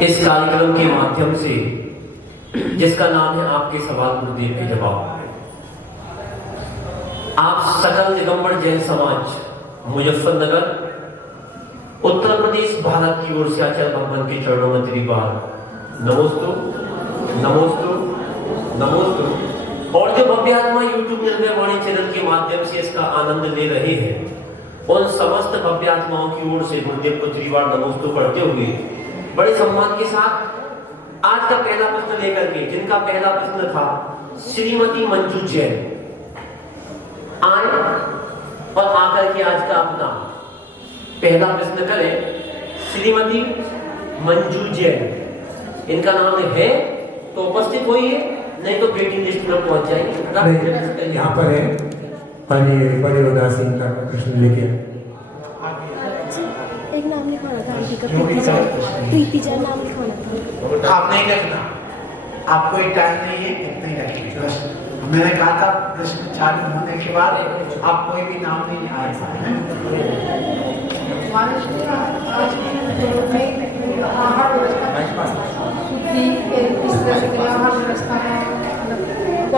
इस कार्यक्रम के माध्यम से जिसका नाम है आपके सवाल गुरुदेव के जवाब। आप सकल दिगंबर जैन समाज मुजफ्फरनगर उत्तर प्रदेश भारत की ओर से आचार्य भगवान के चरणों में त्रिबार नमोस्तु नमोस्तु नमोस्तु। और जो भव्य आत्मा यूट्यूब निर्भय वाणी चैनल के माध्यम से इसका आनंद ले रहे हैं उन समस्त भव्य आत्माओं की ओर से गुरुदेव को त्रिबार नमोस्तु पढ़ते हुए बड़े सम्मान के साथ आज का पहला प्रश्न लेकर के, जिनका पहला प्रश्न था श्रीमती मंजू जैन, आए और आकर के आज का अपना पहला प्रश्न करें। श्रीमती मंजू जैन, इनका नाम है तो उपस्थित होइए, नहीं तो वेटिंग लिस्ट में पहुंच जाएंगे। यहाँ पर है बड़े उदासीन का प्रश्न लेके एक नाम लिखवाना था आंटी का, प्रीति जैन नाम लिखवाना था। आप नहीं रखना, आपको एक टाइम नहीं है, इतना ही रखिए। मैंने कहा था प्रश्न चालू होने के बाद आप कोई भी नाम नहीं आया।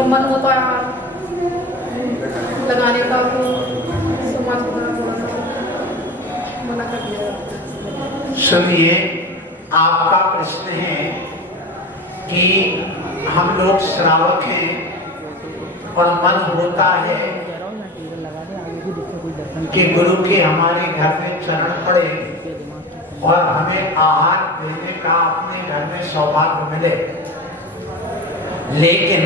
मन होता है लगाने का, समाज को मना कर दिया। सुनिए, आपका प्रश्न है कि हम लोग श्रावक हैं और मन होता है कि गुरु के हमारे घर में चरण पड़े और हमें आहार देने का अपने घर में सौभाग्य मिले, लेकिन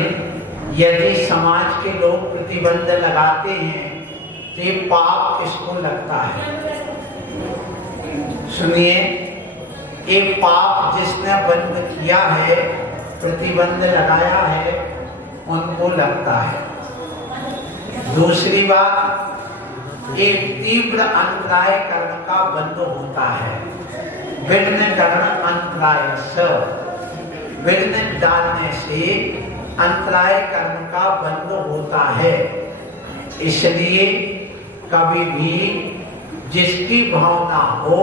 यदि समाज के लोग प्रतिबंध लगाते हैं तो ये पाप किसको लगता है? सुनिए, ये पाप जिसने बंद किया है, प्रतिबंध लगाया है, उनको लगता है। दूसरी बात, ये तीव्र अंतराय कर्म का बंद होता है। विघ्न कर्ण अंतराय स, विघ्न डालने से अंतराय कर्म का बंद होता है। इसलिए कभी भी जिसकी भावना हो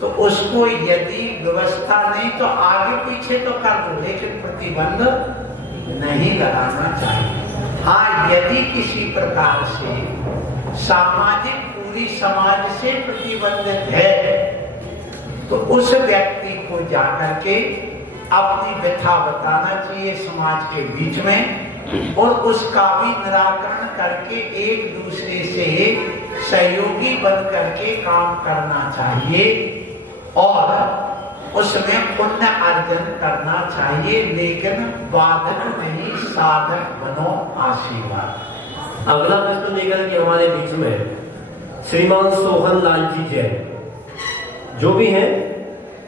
तो उसको यदि व्यवस्था नहीं तो आगे पीछे तो कर दो, लेकिन प्रतिबंध नहीं लगाना चाहिए। हाँ, यदि किसी प्रकार से सामाजिक पूरी समाज से प्रतिबंधित है तो उस व्यक्ति को जाकर के अपनी व्यथा बताना चाहिए समाज के बीच में, और उसका भी निराकरण करके एक दूसरे से सहयोगी बन करके काम करना चाहिए और उसमें पुण्य अर्जन करना चाहिए, लेकिन बाधक नहीं साधक बनो। आशीर्वाद। अगला प्रश्न लेकर के हमारे बीच में श्रीमान सोहन लाल जी जैन जो भी हैं,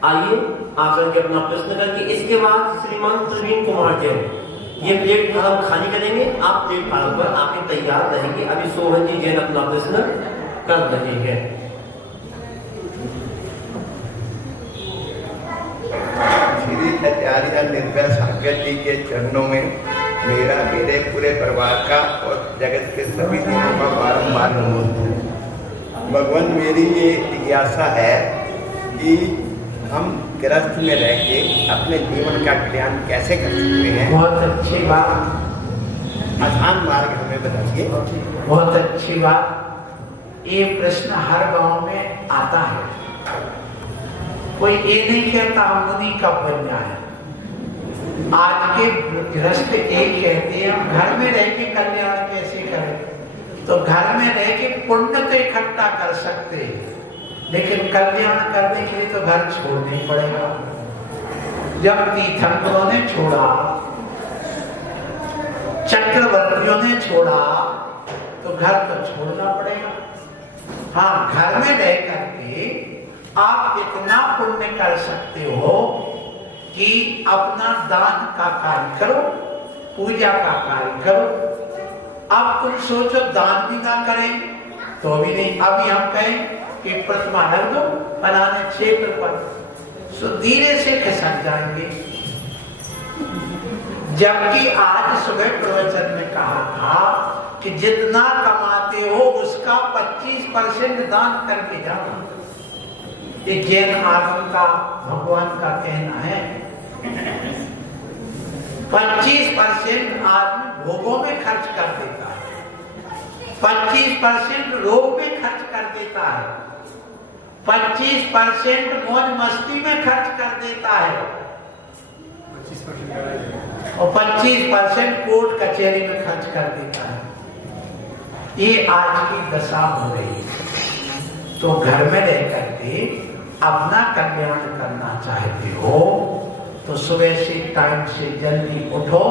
आइए आकर के अपना प्रश्न करके। इसके बाद श्रीमान प्रवीण कुमार जैन, ये प्लेटफॉर्म खाली करेंगे, आप प्लेटफॉर्म पर आके तैयार रहेंगे। अभी सोहन जी जैन अपना प्रश्न कर रहे हैं। श्री आचार्य निर्भय सागर जी के चरणों में मेरा, मेरे पूरे परिवार का और जगत के सभी जीवों का बारंबार नमस्ते। भगवान, मेरी ये जिज्ञासा है कि हम गृहस्थ में रह के अपने जीवन का कल्याण कैसे कर सकते हैं? बहुत अच्छी बात, आसान मार्ग हमें बताइए। बहुत अच्छी बात। ये प्रश्न हर गांव में आता है। कोई ये नहीं कहता हम मुनि कब बन जाए। आज के गृहस्थ एक कहते हैं हम घर में रह के कल्याण कैसे करें, तो घर में रह के पुण्य तो इकट्ठा कर सकते हैं, लेकिन कल्याण करने के लिए तो घर छोड़ना ही पड़ेगा। जब तीर्थंकरों ने छोड़ा, चक्रवर्तियों ने छोड़ा, तो घर तो छोड़ना पड़ेगा। हाँ, घर में रह करके आप इतना पुण्य कर सकते हो कि अपना दान का कार्य करो, पूजा का कार्य करो। अब तुम सोचो दान भी ना करें तो भी नहीं। अभी हम कहें कि प्रतिमा रख दो बनाने क्षेत्र पर, तो धीरे से खिसक जाएंगे। जबकि आज सुबह प्रवचन में कहा था कि जितना कमाते हो उसका 25% दान करके जाना। ये जैन आगम का भगवान का कहना है। 25% आदमी भोगों में खर्च कर देता है, 25% रोग में खर्च कर देता है, 25% मौज मस्ती में खर्च कर देता है और 25% कोर्ट कचहरी में खर्च कर देता है। ये आज की दशा हो रही है। तो घर में रह करके अपना कल्याण करना चाहते हो तो सुबह से टाइम से जल्दी उठो।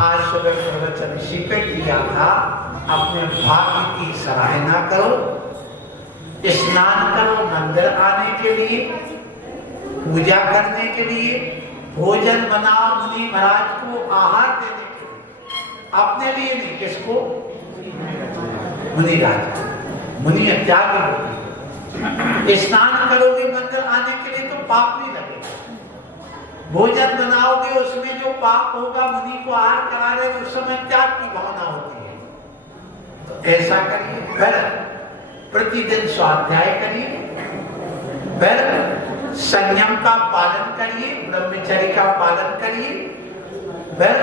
आज सुबह प्रवचन इसी पे किया था। अपने भाग्य की सराहना करो, स्नान करो मंदिर आने के लिए, पूजा करने के लिए, भोजन बनाओ मुनि महाराज को आहार देने के लिए, अपने लिए नहीं, किसको? मुनि राज, मुनि त्यागी होती। स्नान करोगे मंदिर आने के लिए तो पाप नहीं लगेगा। भोजन बनाओगे उसमें जो पाप होगा, मुनि को आहार करा रहे उस समय त्याग की भावना होती है। तो ऐसा करिए। फिर प्रतिदिन स्वाध्याय करिए, फिर संयम का पालन करिए, ब्रह्मचर्य का पालन करिए, फिर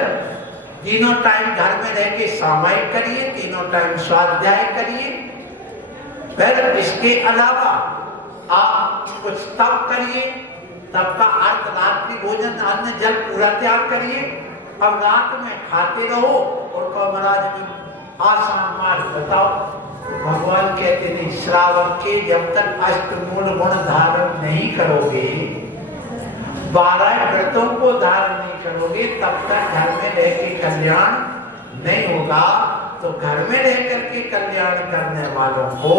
तीनों टाइम घर में रह के सामायिक करिए, तीनों टाइम स्वाध्याय करिए। फिर इसके अलावा आप कुछ तप करिए, तब का अर्थ रात्रि भोजन अन्न जल पूरा त्याग करिए। अब रात में खाते रहो और कहो महाराज आसान मार्ग बताओ। भगवान कहते नहीं, श्रावण के जब तक अष्टमूल गुण धारण नहीं करोगे, 12 व्रतों को धारण नहीं करोगे, तब तक घर में रह के कल्याण नहीं होगा। तो घर में रह करके कल्याण करने वालों को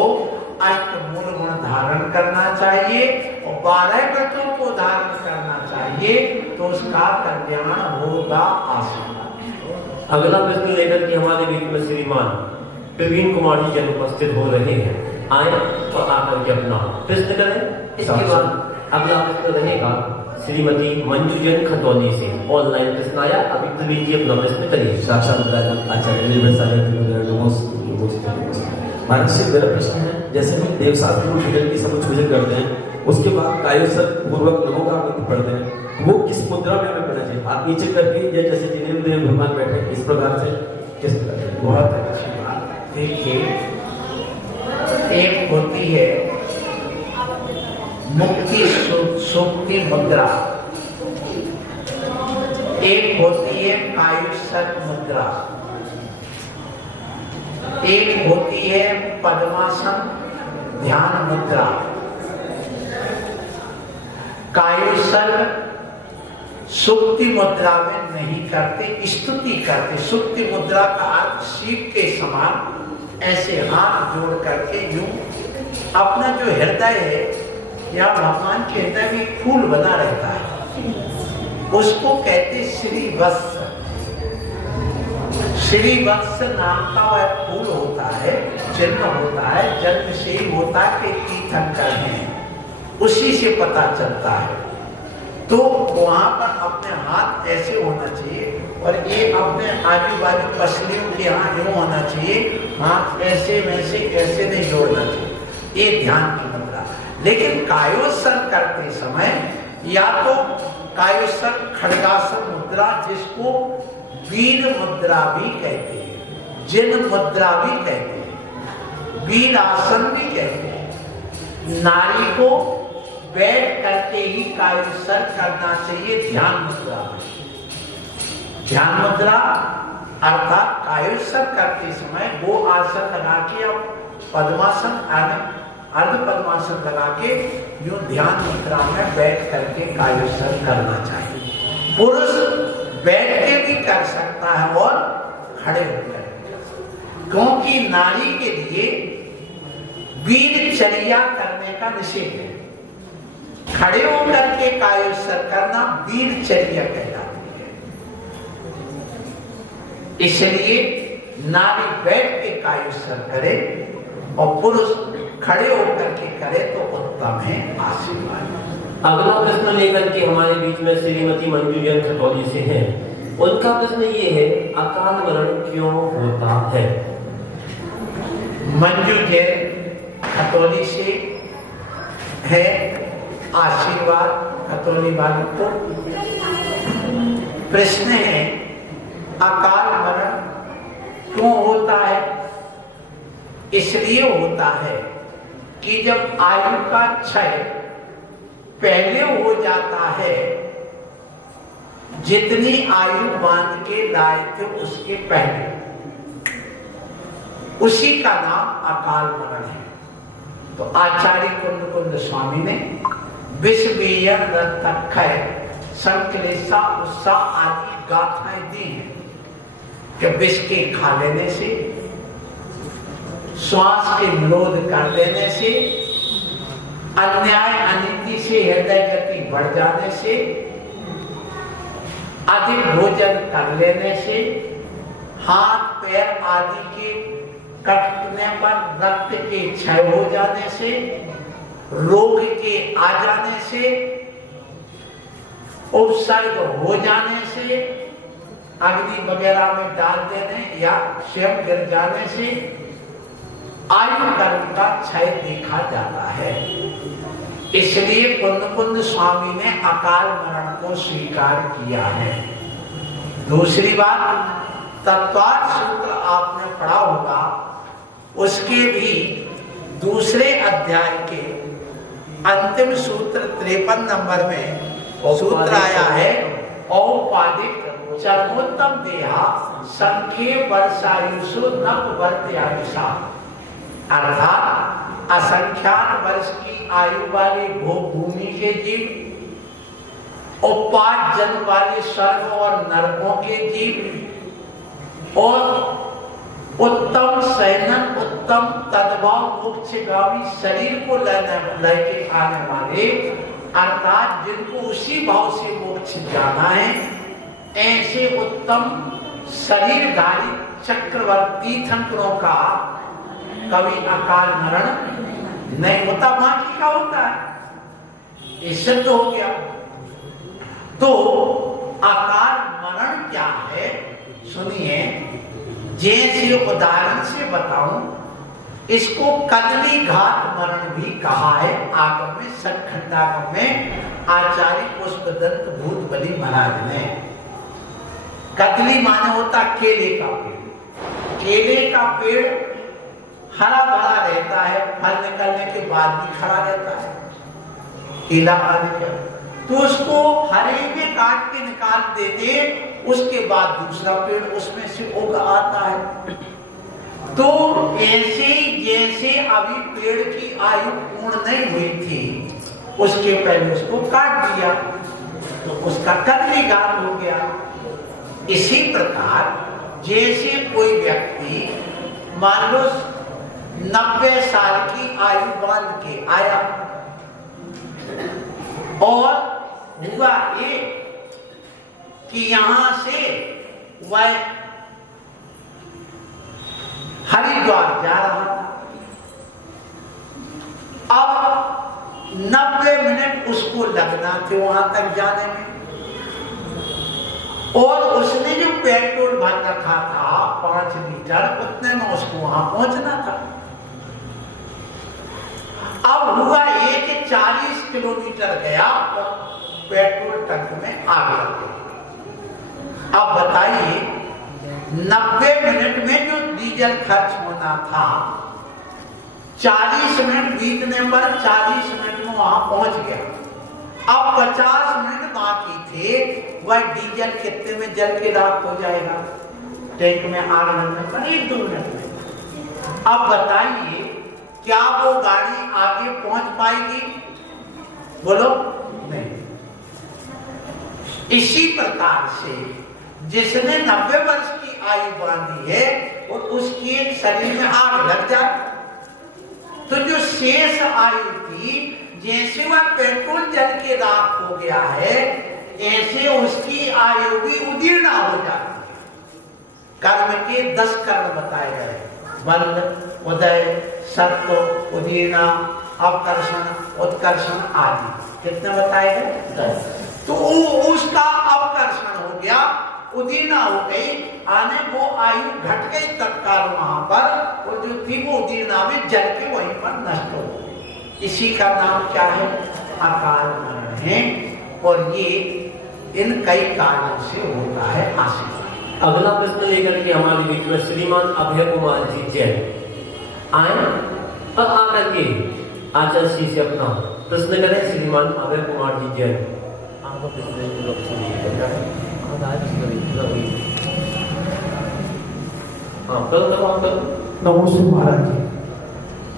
अष्टमूल गुण धारण करना चाहिए और 12 व्रतों को धारण करना चाहिए, तो उसका कल्याण होगा आसान। अगला प्रश्न लेकर के हमारे बीच में श्रीमान प्रवीण कुमार जी जन उपस्थित हो रहे हैं। आए और आकर के अपना प्रश्न करें। इसके बाद अगला प्रश्न रहेगा श्रीमती मंजू जैन खतौली से। ऑनलाइन प्रश्न आया, अभी प्रवीण जी अपना प्रश्न करिए। साक्षात महाराज से मेरा प्रश्न है, जैसे हम देव शास्त्र को पूजन की समझ पूजन करते हैं, उसके बाद कायोसर पूर्वक नमो का मंत्र पढ़ते हैं, वो किस मुद्रा में हमें पढ़ना चाहिए? हाथ नीचे करके या जैसे जिनेंद्र देव भगवान बैठे इस प्रकार से, किस प्रकार से? बहुत अच्छी बात। देखिए, एक होती है मुक्ति सुक्ति मुद्रा, एक होती है कायुसर मुद्रा, एक होती है पद्मासन ध्यान मुद्रा। कायुसर सुक्ति मुद्रा में नहीं करते, स्तुति करते। सुक्ति मुद्रा का अर्थ शीख के समान ऐसे हाथ जोड़ करके यूं अपना जो हृदय है या भगवान के हृदय में फूल बना रहता है, उसको कहते श्री वत्स। श्री वत्स नाम का वह फूल होता है, जन्म होता है, जन्म से ही होता है कि तीर्थंकर हैं, उसी से पता चलता है। तो वहां पर अपने हाथ ऐसे होना चाहिए और ये अपने आजू बाजू पसलियों के यहाँ यूं होना चाहिए, हाथ ऐसे वैसे ऐसे नहीं जोड़ना चाहिए। ये ध्यान की मुद्रा। लेकिन कायोत्सर करते समय या तो कायोत्सर खड्गासन मुद्रा, जिसको वीर मुद्रा भी कहते हैं, जिन मुद्रा भी कहते हैं, वीर आसन भी कहते हैं। नारी को बैठ करके ही कायोत्सर करना चाहिए ध्यान मुद्रा में। ध्यान मुद्रा अर्थात कायोत्सर करते समय वो आसन लगा के या पद्मासन अर्ध पद्मासन लगा के यूं ध्यान मुद्रा में बैठ करके कायोत्सर करना चाहिए। पुरुष बैठ के भी कर सकता है और खड़े होकर भी कर सकता है, क्योंकि नारी के लिए वीरचर्या करने का निषेध है। खड़े होकर के कायोत्सर करना वीरचर्या कहलाती है। इसलिए नारी बैठ के कायोत्सर करे और पुरुष खड़े होकर के करे तो उत्तम है, आशीर्वाद। अगला प्रश्न लेकर के हमारे बीच में श्रीमती मंजू जैन खतौली से हैं। उनका प्रश्न ये है, अकाल मरण क्यों होता है? मंजू जैन खतौली से है आशीर्वाद खतौनी वालों को। प्रश्न है अकाल मरण क्यों होता है? इसलिए होता है कि जब आयु का क्षय पहले हो जाता है, जितनी आयु बांध के लाए थे उसके पहले, उसी का नाम अकाल मरण है। तो आचार्य कुंद कुंद स्वामी ने विष बीयन रक्षय संकलेशा उत्साह आदि गाथाएं दी हैं कि विष के खा लेने से, श्वास के निरोध कर देने से, अन्याय अनीति से हृदय गति बढ़ जाने से, अधिक भोजन कर लेने से, हाथ पैर आदि के कटने पर रक्त के क्षय हो जाने से, रोग के आ जाने से, उपसर्ग हो जाने से, अग्नि वगैरह में डाल देने या स्वयं गिर जाने से आयु कर्म का क्षय देखा जाता है। इसलिए कुंद कुंद स्वामी ने अकाल मरण को स्वीकार किया है। दूसरी बात, तत्वार्थ सूत्र आपने पढ़ा होगा, उसके भी दूसरे अध्याय के अंतिम सूत्र 53 नंबर में सूत्र आया है, औपाधिक चरमोत्तम देहा संख्ये वर्षायुषो नव वर्त्यायुषा, अर्थात असंख्यात वर्ष की आयु वाले भोग भूमि के जीव, उपात जन्म वाले स्वर्ग और नरकों के जीव, और उत्तम शयनन उत्तम तद्भाव मोक्षगामी शरीर को लेके आने वाले, अर्थात जिनको उसी भाव से मोक्ष जाना है, ऐसे उत्तम शरीरधारी चक्रवर्ती तीर्थंकरों का कभी अकाल मरण नहीं होता, बाकी का होता है। ये सिद्ध हो गया। तो अकाल मरण क्या है सुनिए, जैसे उदाहरण से बताऊं, इसको कदली घात मरण भी कहा है आगम में, सतखंडागम में आचार्य पुष्पदंत भूत बलि महाराज ने। कदली माने होता केले का पेड़। केले का पेड़ हरा भरा रहता है, फल निकलने के बाद भी खड़ा रहता है, केला आदि का, तो उसको हरे में काट के निकाल देते, उसके बाद दूसरा पेड़ उसमें से उग आता है। तो ऐसे जैसे अभी पेड़ की आयु पूर्ण नहीं हुई थी, उसके पहले उसको काट दिया तो उसका कदली घात हो गया। इसी प्रकार जैसे कोई व्यक्ति मान लो 90 साल की आयु बांध के आया और हुआ ये कि यहां से वह हरिद्वार जा रहा था। अब 90 मिनट उसको लगना थे वहां तक जाने में, और उसने जो पेट्रोल भर रखा था 5 लीटर, उतने में उसको वहां पहुंचना था। अब हुआ ये कि 40 किलोमीटर गया और पेट्रोल टंक में आग लग गई। अब बताइए 90 मिनट में जो डीजल खर्च होना था, 40 मिनट बीतने पर 40 मिनट में वहां पहुंच गया। अब 50 मिनट बाकी थे, वह डीजल कितने में जल के राख हो जाएगा? टैंक में आग लगने पर 1-2 मिनट में। अब बताइए क्या वो गाड़ी आगे पहुंच पाएगी? बोलो नहीं। इसी प्रकार से जिसने 90 वर्ष की आयु बांधी है और उसके शरीर में आग लग जाए, तो जो शेष आयु थी, जैसे वह पेट्रोल जल के राख हो गया है, ऐसे उसकी आयु भी उदीर्ण हो जाती है। कर्म के 10 कर्म बताए गए, बंध, उदय, सत्व, उदीर्ण, अवकर्षण, उत्कर्षण आदि। कितने बताए गए? 10। तो उसका अवकर्षण हो गया, उदीर्ण हो गई, आने वो आयु घट गई तत्काल वहां पर, और जो थी वो उदीर्ण में जल के वहीं पर नष्ट हो गई। इसी का नाम क्या है? अकाल मरण है। और ये इन कई कारणों से होता है। आशीर्वाद। अगला प्रश्न लेकर के हमारे बीच में श्रीमान अभय कुमार जी जैन आए और आकर के आचार्य श्री से अपना प्रश्न करें। श्रीमान अभय कुमार जी जैन, आपका प्रश्न नमस्ते महाराज जी।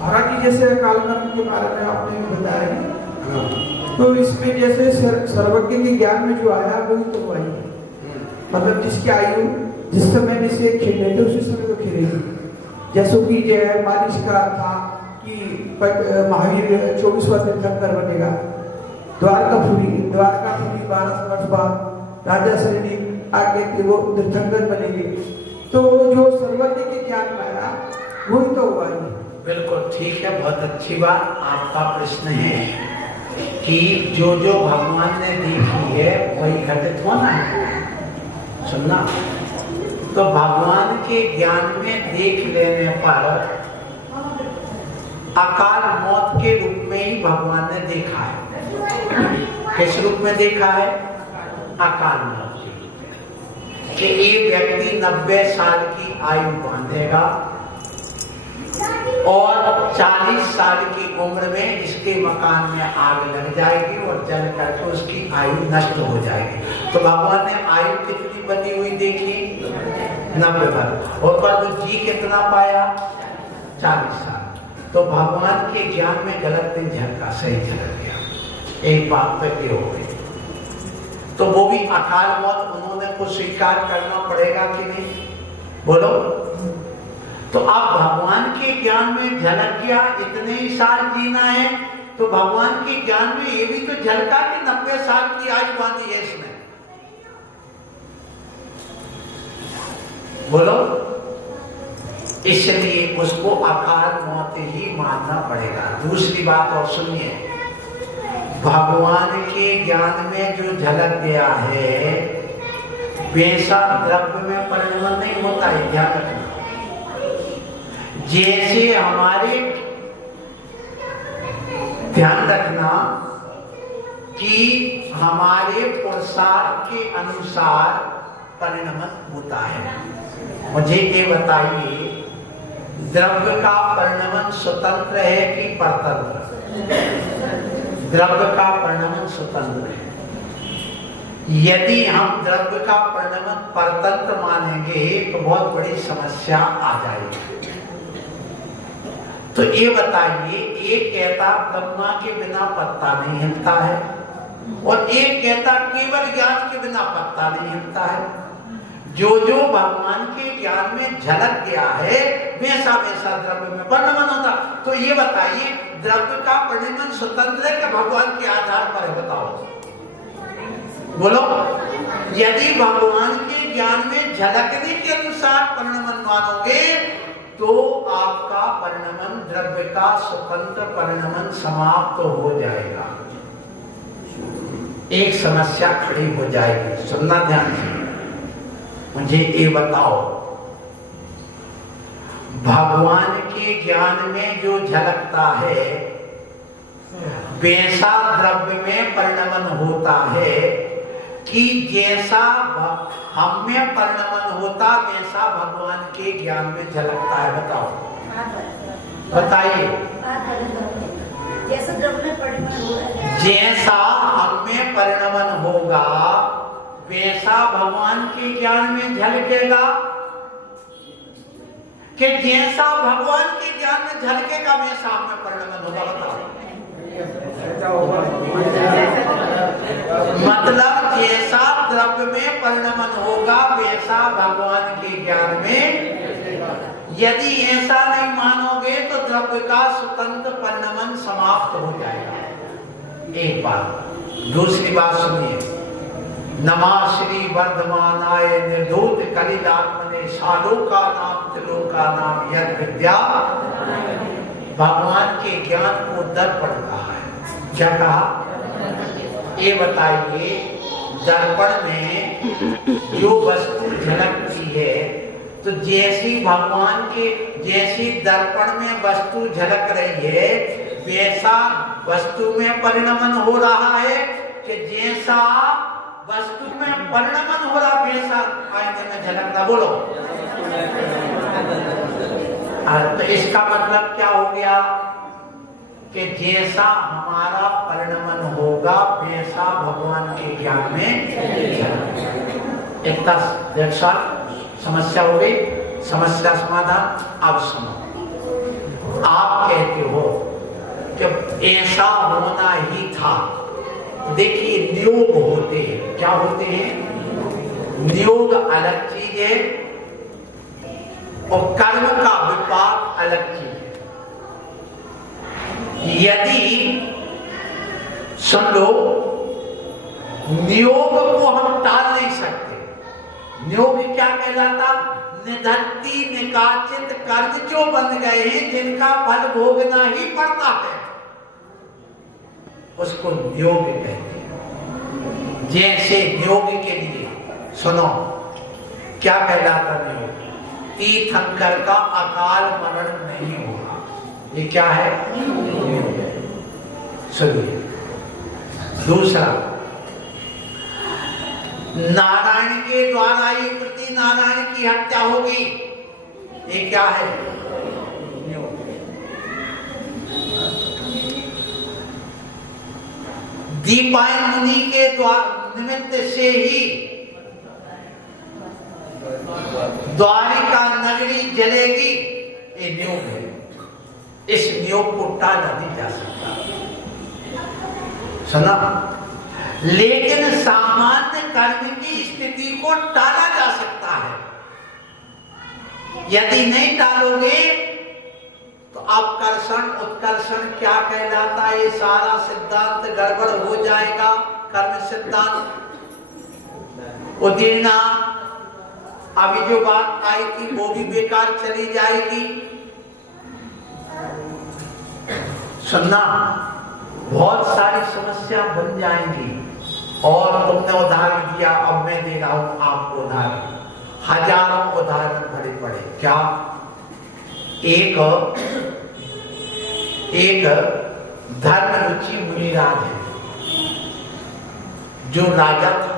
महाराज जी, जैसे अकाल मरण के बारे में आपने बताया, तो इसमें जैसे सर्वज्ञ के ज्ञान में जो आया वही तो वही, मतलब जिसकी आयु जिस समय में से खेले थे उसी समय तो खेलेगी। जैसे कि जय मालिश करा था कि महावीर 24वां तीर्थंकर बनेगा, द्वारकापुरी 12 वर्ष बाद राजा श्रेणी आगे थे वो तीर्थंकर बनेंगे। तो जो सर्वज्ञ के ज्ञान में आया वही तो हुआ ही। बिल्कुल ठीक है, बहुत अच्छी बात। आपका प्रश्न है कि जो जो भगवान ने देखी है वही घटित होना है। सुनना, तो भगवान के ज्ञान में देख लेने पर अकाल मौत के रूप में ही भगवान ने देखा है। किस रूप में देखा है? अकाल मौत के रूप में, कि एक व्यक्ति 90 साल की आयु बांधेगा और 40 साल की उम्र में इसके मकान में आग लग जाएगी और जल करके उसकी आयु नष्ट हो जाएगी। तो भगवान ने आयु कितनी बनी हुई देखी? 90 साल। और पर तो जी कितना पाया? 40 साल। तो भगवान के ज्ञान में गलत नहीं झलका, सही झलक गया। एक बात तो ये हो गई। तो वो भी अकाल मौत उन्होंने कुछ स्वीकार करना पड़ेगा कि नहीं? बोलो। तो अब भगवान के ज्ञान में झलक गया इतने ही साल जीना है, तो भगवान के ज्ञान में ये भी तो झलका कि 90 साल की आयु बांधी है इसमें। बोलो। इसलिए उसको अकाल मौत ही मानना पड़ेगा। दूसरी बात और सुनिए, भगवान के ज्ञान में जो झलक गया है वैसा द्रव्य में परिणमन नहीं होता है, ध्यान रखना। जैसे हमारे, ध्यान रखना कि हमारे पुरुषार्थ के अनुसार परिणमन होता है। मुझे ये बताइए, द्रव्य का परिणमन स्वतंत्र है कि परतंत्र? द्रव्य का परिणमन स्वतंत्र है। यदि हम द्रव्य का परिणमन परतंत्र मानेंगे तो बहुत बड़ी समस्या आ जाएगी। तो ये बताइए, एक कहता ब्रह्मा के बिना पत्ता नहीं हिलता है और एक कहता केवल ज्ञान के बिना पत्ता नहीं हिलता है। जो जो भगवान के ज्ञान में झलक गया है वैसा वैसा द्रव्य में परिणमन होता। तो ये बताइए, द्रव्य का परिणमन स्वतंत्र है कि भगवान के आधार पर है? बताओ, बोलो। यदि भगवान के ज्ञान में झलकने के अनुसार परिणमन मानोगे तो आपका परिणमन, द्रव्य का स्वतंत्र परिणमन समाप्त हो जाएगा। एक समस्या खड़ी हो जाएगी। सुनना ध्यान से। मुझे ये बताओ, भगवान के ज्ञान में जो झलकता है वैसा द्रव्य में परिणमन होता है कि जैसा हम में परिणमन होता वैसा भगवान के ज्ञान में झलकता है? बताओ, बताइए। जैसा द्रव्य में परिणमन हो रहा है, जैसा हम में परिणमन होगा वैसा भगवान के ज्ञान में झलकेगा कि जैसा भगवान के ज्ञान में झलकेगा वैसा हम में परिणमन होगा? बताओ। मतलब जैसा द्रव्य में परिणमन होगा वैसा भगवान के ज्ञान में। यदि ऐसा नहीं मानोगे तो द्रव्य का स्वतंत्र परिणमन समाप्त हो जाएगा। एक बात। दूसरी बात सुनिए, नमः श्री वर्धमानाय निर्धूत कलिलात्मने सालोका नाम त्रिलोका नाम यद विद्या। भगवान के ज्ञान को दर्पण कहा है। क्या कहा? ये बताइए, दर्पण में जो वस्तु झलकती है, तो जैसी भगवान के, जैसी दर्पण में वस्तु झलक रही है वैसा वस्तु में परिणमन हो रहा है कि जैसा वस्तु में परिणमन हो रहा वैसा आईने में झलक रहा। बोलो। तो इसका मतलब क्या हो गया कि जैसा हमारा परिणमन होगा वैसा भगवान के ज्ञान में इतना देखा समस्या हो गई। समस्या समाधान। अब सुनो, आप कहते हो कि ऐसा होना ही था। देखिए नियोग होते हैं, क्या होते हैं? नियोग अलग चीज है और कर्म का विपाक अलग चीज है। यदि सुन लो, नियोग को हम टाल नहीं सकते। नियोग क्या कहलाता? निधत्ती निकाचित कर्म जो बन गए हैं, जिनका फल भोगना ही पड़ता है, उसको नियोग कहते हैं। जैसे नियोग के लिए सुनो क्या कहलाता नियोग? तीर्थंकर का अकाल मरण नहीं होगा। ये क्या है? सुनिए। दूसरा, नारायण के द्वारा ही प्रति नारायण की हत्या होगी। ये क्या है? दीपायन मुनि के द्वारा निमित्त से ही द्वारिका नगरी जलेगी। ये नियोग है। इस नियोग को टाला नहीं जा सकता। सुना? लेकिन सामान्य कर्म की स्थिति को टाला जा सकता है। यदि नहीं टालोगे तो अपकर्षण उत्कर्षण क्या कहलाता है? ये सारा सिद्धांत गड़बड़ हो जाएगा। कर्म सिद्धांत उदीर्णा, अभी जो बात आई थी वो भी बेकार चली जाएगी। सुनना, बहुत सारी समस्या बन जाएंगी। और तुमने उदाहरण दिया, अब मैं दे रहा हूं आपको उदाहरण। हजारों उदाहरण भरे पड़े। क्या? एक धर्मरुचि मुनिराज है, जो राजा था।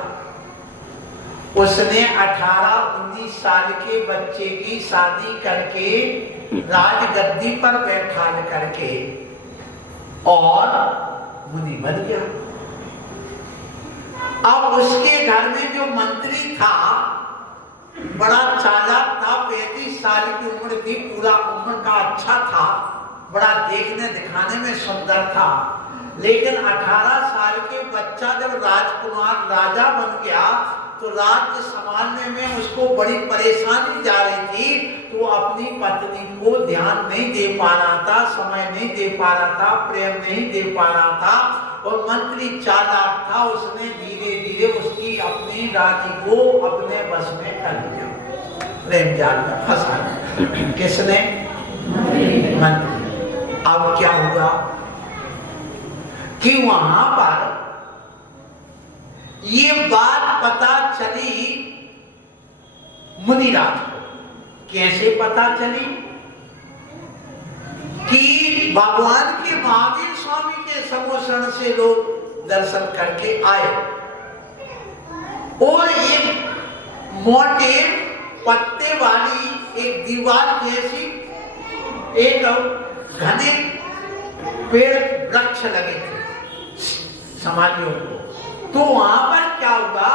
उसने 18-19 साल के बच्चे की शादी करके राजगद्दी पर बैठा करके और मुनि बन गया। अब उसके घर में जो मंत्री था बड़ा चालाक था, 35 साल की उम्र थी, पूरा उम्र का अच्छा था, बड़ा देखने दिखाने में सुंदर था। लेकिन 18 साल के बच्चा जब राजकुमार राजा बन गया तो राज्य संभालने में उसको बड़ी परेशानी जा रही थी। तो अपनी पत्नी को ध्यान नहीं दे पा रहा था, समय नहीं दे पा रहा था, प्रेम नहीं दे पा रहा था। और मंत्री चालाक था, उसने धीरे धीरे उसकी अपनी रानी को अपने बस में कर लिया, प्रेम जाल में फंसा दिया। किसने? मंत्री। अब क्या हुआ कि वहां पर ये बात पता चली मुनिराज को। कैसे पता चली? कि भगवान के महावीर स्वामी के सम्मोषण से लोग दर्शन करके आए और एक मोटे पत्ते वाली एक दीवार जैसी एक घने पेड़ वृक्ष लगे थे समाधियों को। तो वहां पर क्या हुआ,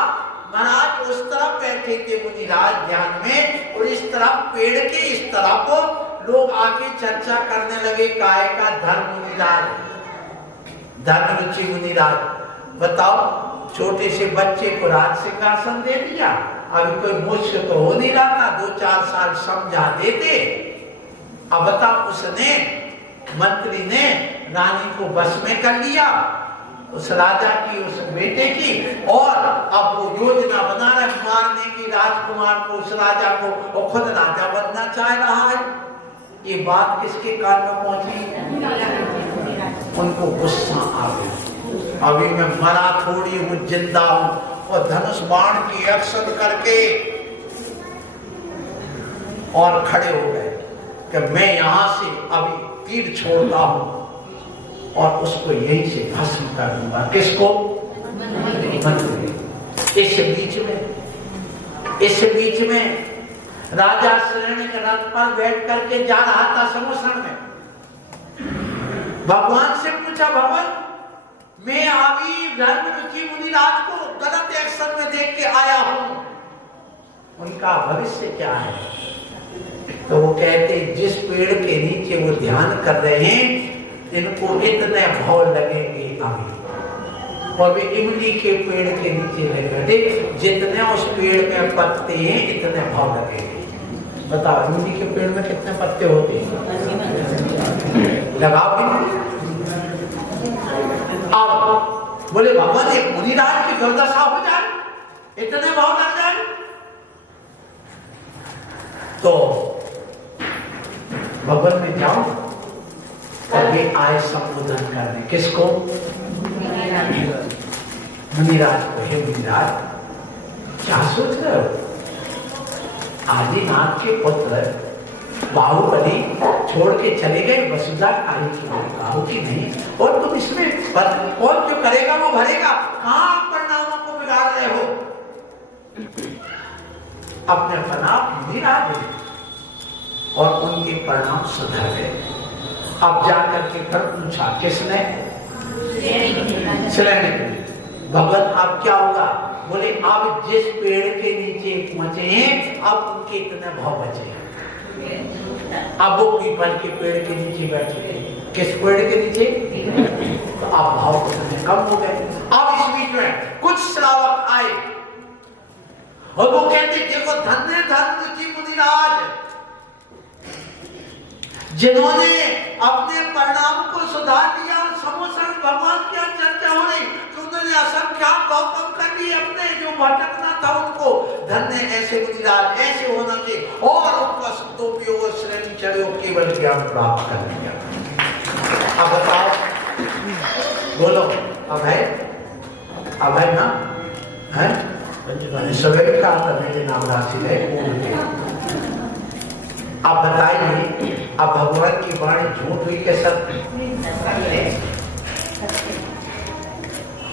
महाराज उस तरफ बैठे थे मुनिराज ध्यान में, और इस तरफ पेड़ के इस तरफ लोग आके चर्चा करने लगे। काय का? धर्म मुनिराज, धर्मरुचि मुनिराज। बताओ, छोटे से बच्चे को राज सिंहासन दे दिया, अभी कोई मुश्किल तो हो नहीं रहा था, 2-4 साल समझा देते। अब बताओ, उसने मंत्री ने रानी को बस में कर लिया, उस राजा की, उस बेटे की, और अब वो योजना बना रहा है मारने की राजकुमार को, उस राजा को, और खुद राजा बनना चाह रहा है। ये बात किसके कान में पहुंची? उनको गुस्सा आ गया। अभी मैं मरा थोड़ी हूं, जिंदा हूं। और धनुष बाण की एक्शन करके और खड़े हो गए कि मैं यहां से अभी तीर छोड़ता हूं। और उसको यही से भस्म कर दूंगा। किसको? मंत्री। इस बीच में राजा श्रेणी के रथ पर बैठ करके जा रहा था समोसण में। भगवान से पूछा, भगवान मैं अभी धर्म रुचि मुनिराज को गलत एक्शन में देख के आया हूं, उनका भविष्य क्या है? तो वो कहते जिस पेड़ के नीचे वो ध्यान कर रहे हैं इनको इतने भाव लगेंगे अभी, और वे इमली के पेड़ के नीचे बैठे, जितने उस पेड़ में पत्ते हैं इतने भाव लगेंगे। बताओ इमली के पेड़ में कितने पत्ते होते हैं? लगाओ। अब बोले भगवान एक मुनिराज की दुर्दशा हो जाए, इतने भाव लग जाए। तो भगवान में जाओ और ये आए संबोधन करने। किसको? मुनिराज को। हे मुनिराज, क्या सोच रहे हो? आदिनाथ के पुत्र बाहुबली छोड़ के चले गए वसुधा काली की बाहु की नहीं, और तुम इसमें कौन जो करेगा वो भरेगा। कहां परिणामों को बिगाड़ रहे हो? अपने परिणाम मुनिराज और उनके परिणाम सुधर गए। अब जाकर के कर पूछा, किसने? श्रेणी। भगवान अब क्या होगा? बोले अब जिस पेड़ के नीचे पहुंचे हैं अब उनके इतने भाव बचे हैं। अब वो पीपल के पेड़ के नीचे बैठे थे। किस पेड़ के नीचे? तो अब भाव कम हो गए। अब इस बीच में कुछ श्रावक आए और वो कहते देखो धन्य धर्म रुचि मुनिराज, जिन्होंने अपने परिणाम को सुधार दिया। समोसण भगवान की चर्चा हो रही तो उन्होंने असंख्यात गौतम कर लिए अपने, जो भटकना था उनको। धन्य ऐसे मुनिराज, ऐसे होना चाहिए। और उनका सदुपयोग श्रेणी चढ़े केवल ज्ञान प्राप्त कर लिया। अब बताओ, बोलो अब है ना? है सवेरे का मेरे नाम राशि है। अब बताइए, अब भगवान की वाणी झूठ हुई के सत्य?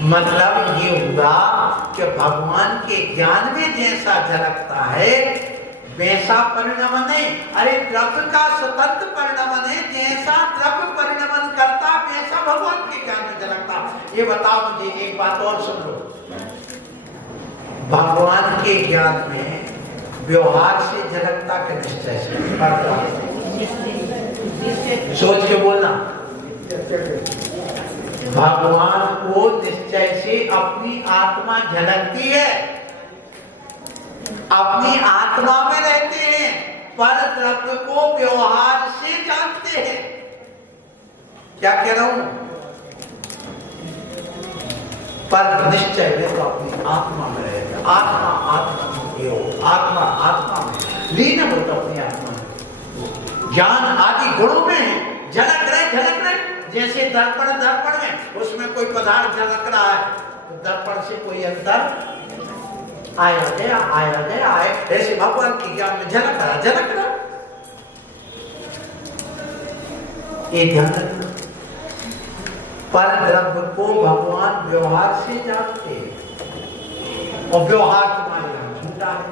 मतलब ये हुआ कि भगवान के ज्ञान में जैसा झलकता है वैसा परिणमन नहीं। अरे द्रव्य का स्वतंत्र परिणमन है, जैसा द्रव्य परिणमन करता वैसा भगवान के ज्ञान में झलकता। ये बताओ मुझे एक बात और सुन लो, भगवान के ज्ञान में व्यवहार से झलकता के निश्चय से पड़ता? सोच के बोलना। भगवान को निश्चय से अपनी आत्मा झलकती है, अपनी आत्मा में रहते हैं, पर द्रव्य को व्यवहार से जानते हैं। क्या कह रहा हूं? पर निश्चय में तो अपनी आत्मा में रहते, आत्मा में लीन होता, अपनी आत्मा में ज्ञान आदि गुणों में है, झलक रहे। जैसे दर्पण में उसमें कोई पदार्थ झलक रहा है तो दर्पण से कोई अंतर आया गया, ऐसे भगवान की ज्ञान में झलक रहा। ये ध्यान रखना। पर द्रव्य को भगवान व्यवहार से जानते हैं, और व्यवहार तुम्हारे यहाँ झूठा है,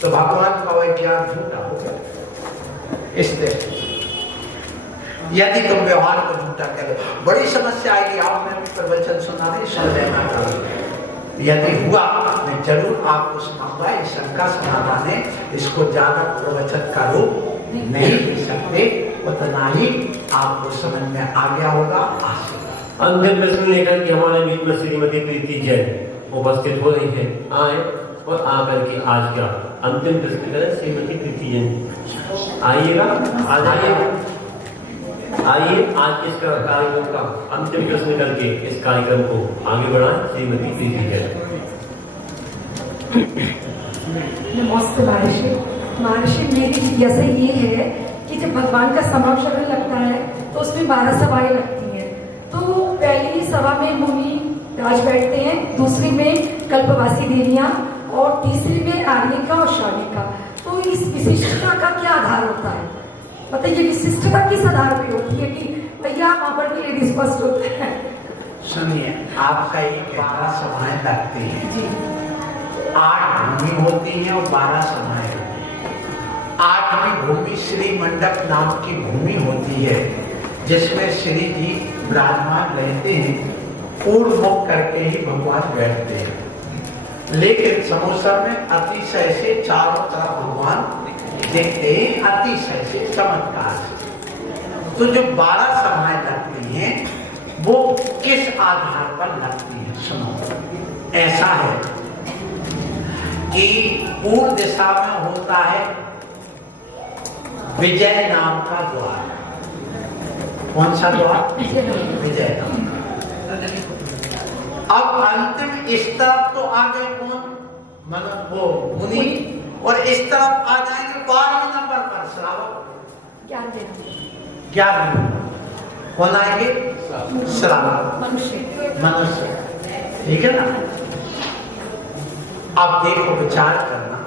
तो भगवान का वह ज्ञान झूठा हो गया। इसलिए यदि तुम व्यवहार को झूठा करो, बड़ी समस्या आएगी। आपने प्रवचन सुना नहीं, सुन लेना। यदि हुआ मैं जरूर आपको सुनाऊंगा। इस शंका समाधान है, इसको ज्यादा प्रवचन का रूप नहीं दे सकते, उतना ही आपको समझ में आ गया होगा। अंतिम प्रश्न लेकर के हमारे बीच में श्रीमती प्रीति जैन उपस्थित हो रही है। आए और आकर के आज का अंतिम प्रश्न करें। श्रीमती प्रीति जैन आइएगा, आज आइए आज इस कार्यक्रम का अंतिम प्रश्न करके इस कार्यक्रम को आगे बढ़ाएं। श्रीमती प्रीति जैन। नमस्ते महर्षि, मेरी जिज्ञासा ये है कि जब भगवान का समावशरण लगता है तो उसमें 12 सभाएं लगती हैं। तो पहली सभा में मुनि राज बैठते हैं, दूसरी में कल्पवासी देवियां, और तीसरी में आर्यिका और शालिका। तो इस विशिष्टता का क्या आधार होता है? मतलब ये विशिष्टता किस आधार पे होती है कि भैया वहाँ पर भी लेडीज फर्स्ट होते हैं। सुनिए, आपका ये 12 सभाएं लगती हैं जी। 8 भूमि होती हैं और 12 सभाएं होती हैं। 8वीं भूमि श्री मंडप नाम की भूमि होती है, जिसमें श्री जी विराजमान रहते हैं। पूर्व मुख करके ही भगवान बैठते हैं, लेकिन समोसर में अतिशय से चारों तरफ भगवान देखते हैं, अतिशय से चमत्कार से। तो जो 12 सभाएं लगती हैं वो किस आधार पर लगती है? सुनो, ऐसा है कि पूर्व दिशा में होता है विजय नाम का द्वार। कौन सा द्वार? विजय नाम। अब अंतिम इस तरफ तो आ गए कौन? मतलब वो मुनि, और इस तरफ आ जाएंगे 12वें नंबर पर श्रावक। 11 कौन आएंगे? श्रावक, मनुष्य। ठीक है ना? अब देखो, विचार करना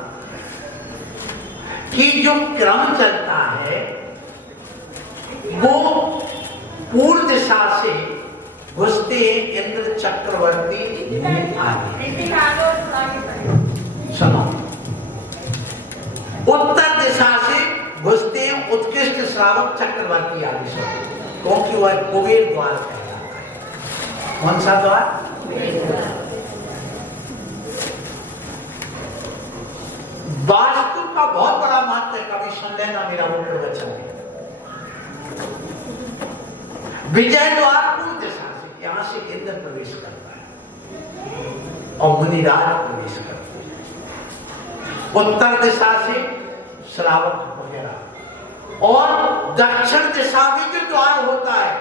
कि जो क्रम चलता है वो पूर्व दिशा से घुसते इंद्र चक्रवर्ती आदि। सुनो, उत्तर दिशा से घुसते उत्कृष्ट श्रावक चक्रवर्ती आदि सब, क्योंकि वह कुबेर द्वार कहलाता है। कौन सा द्वार? वास्तु का बहुत बड़ा महत्व है, कभी सुन लेना मेरा वो प्रवचन है। विजय द्वार पूर्व दिशा से, यहां से इंद्र प्रवेश करता है और मुनिराज प्रवेश करते हैं। उत्तर दिशा से श्रावक वगैरह, और दक्षिण दिशा में जो द्वार होता है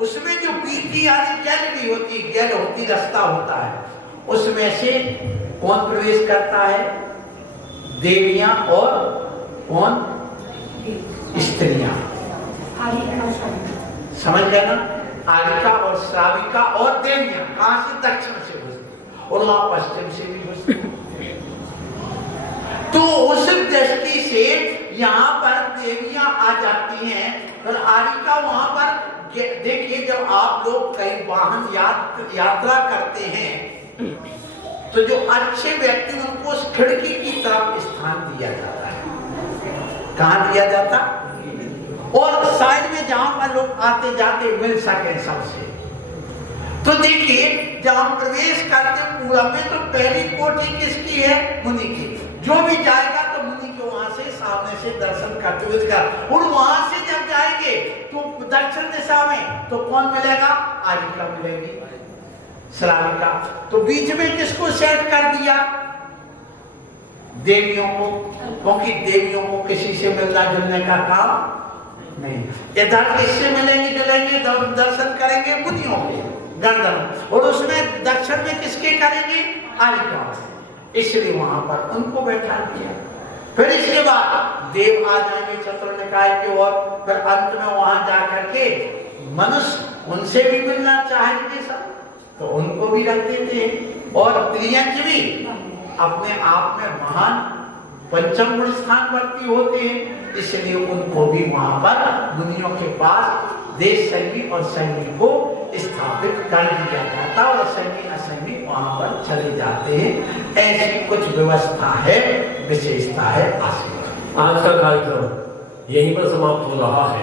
उसमें जो बीती यानी जल भी होती, जल होती, रास्ता होता है, उसमें से कौन प्रवेश करता है? देवियां और कौन? स्त्रियां। समझ गए ना? आलिका और श्राविका और देवियां कहां से? दक्षिण से घुसती, और वहां पश्चिम से भी घुसती। तो उस दृष्टि से यहाँ पर देवियां आ जाती हैं, और आलिका वहां पर। देखिए, जब आप लोग कई वाहन यात्रा करते हैं तो जो अच्छे व्यक्ति उनको उस खिड़की की तरफ स्थान दिया जाता है। कहां दिया जाता? और साइड में जहां पर लोग आते जाते मिल सके सबसे। तो देखिए, जब हम प्रवेश करते पूरब में तो पहली कोठी किसकी है? मुनि की। जो भी जाएगा तो मुनि को वहां से सामने से दर्शन करते हुए दिखा। और वहां से जब जाएंगे तो दक्षिण दिशा में तो कौन मिलेगा? आलिका मिलेगी, श्राविका। तो बीच में किसको सेट कर दिया? देवियों को, क्योंकि देवियों को किसी से मिलना जुलने का काम नहीं। इधर किससे मिलेंगे जुलेंगे? दर्शन करेंगे मुनियों के, गंधर्व, और उसमें दक्षिण में किसके करेंगे? आलिका। इसलिए वहां पर उनको बैठा दिया। फिर इसके बाद देव आ जाएंगे चतुर्निकाय की ओर। फिर अंत में वहां जाकर के मनुष्य उनसे भी मिलना चाहेंगे सब, तो उनको भी रख देते हैं। और त्रियंच भी अपने आप में महान पंचम गुण स्थानवर्ती होते हैं, इसलिए उनको भी वहां पर दुनिया के पास देश संगी और संगी को स्थापित कर दिया जाता, और संगी असंगी वहां पर चले जाते हैं। ऐसी कुछ व्यवस्था है, विशेषता है। आशीर्वाद। आज का कार्यक्रम यहीं पर समाप्त हो रहा है।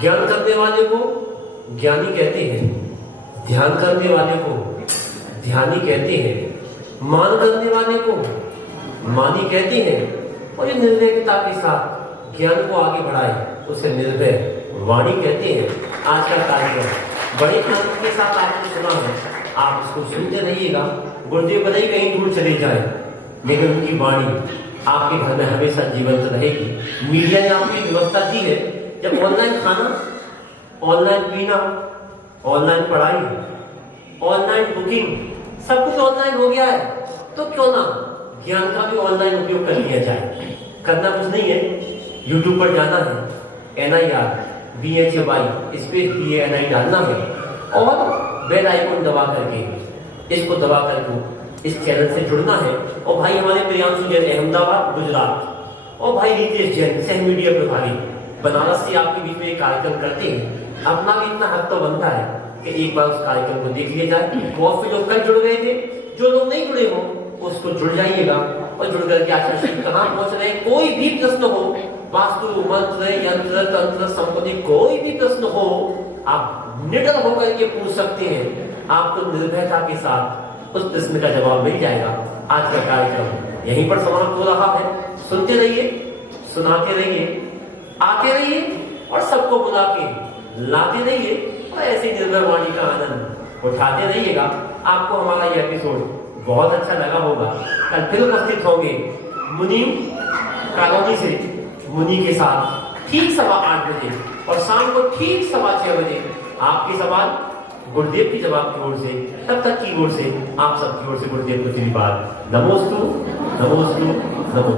ज्ञान करने वाले को ज्ञानी कहते हैं, ध्यान करने वाले को ध्यानी कहते हैं, मान करने वाले को मानी कहते हैं, और ये निर्भयता के साथ ज्ञान को आगे बढ़ाए उसे निर्भय वाणी कहते हैं। आज का कार्यक्रम बड़े आनंद के साथ आपने सुना है, आप इसको सुनते रहिएगा। गुरुदेव भले ही कहीं दूर चले जाए, लेकिन उनकी वाणी आपके घर में हमेशा जीवंत रहेगी। मीडिया ने आपको व्यवस्था दी है, जब ऑनलाइन खाना, ऑनलाइन पीना, ऑनलाइन पढ़ाई, ऑनलाइन बुकिंग, सब कुछ ऑनलाइन हो गया है, तो क्यों ना ज्ञान का भी ऑनलाइन उपयोग कर लिया जाए। करना कुछ नहीं है, यूट्यूब पर जाना है, NIR BHY इस पे BANI डालना है, और बेल आइकन दबा करके इसको दबा करके इस चैनल से जुड़ना है। और भाई हमारे प्रियांशु जैन अहमदाबाद गुजरात, और भाई रितेश जैन सह मीडिया प्रभारी बनारस से आपके बीच में एक कार्यक्रम करते हैं। अपना भी इतना हक तो बनता है कि एक बार उस कार्यक्रम को देख लिया जाए। बहुत से लोग कल जुड़ गए थे, जो लोग नहीं जुड़े हो उसको जुड़ जाइएगा और जुड़ करके आचार्य श्री कहाँ पहुंच रहे हैं। कोई भी प्रश्न हो, वास्तु मंत्र यंत्र तंत्र संबंधी कोई भी प्रश्न हो, आप निडर होकर के पूछ सकते हैं। आपको निर्भयता के साथ उस प्रश्न का जवाब मिल जाएगा। आज का कार्यक्रम यहीं पर समाप्त हो रहा है। सुनते रहिए, सुनाते रहिए, आते रहिए और सबको बुला के लाते रहिए और ऐसे निर्भय वाणी का आनंद उठाते रहिएगा। आपको हमारा यह एपिसोड बहुत अच्छा लगा होगा। कल फिर उपस्थित होंगे मुनि कॉलोनी से मुनि के साथ ठीक 8:15 बजे और शाम को ठीक 6:15 बजे आपके सवाल गुरुदेव की जवाब की ओर से, तब तक की ओर से आप सबकी ओर से गुरुदेव को श्रीपाद नमोस्तु नमोस्तु नमो।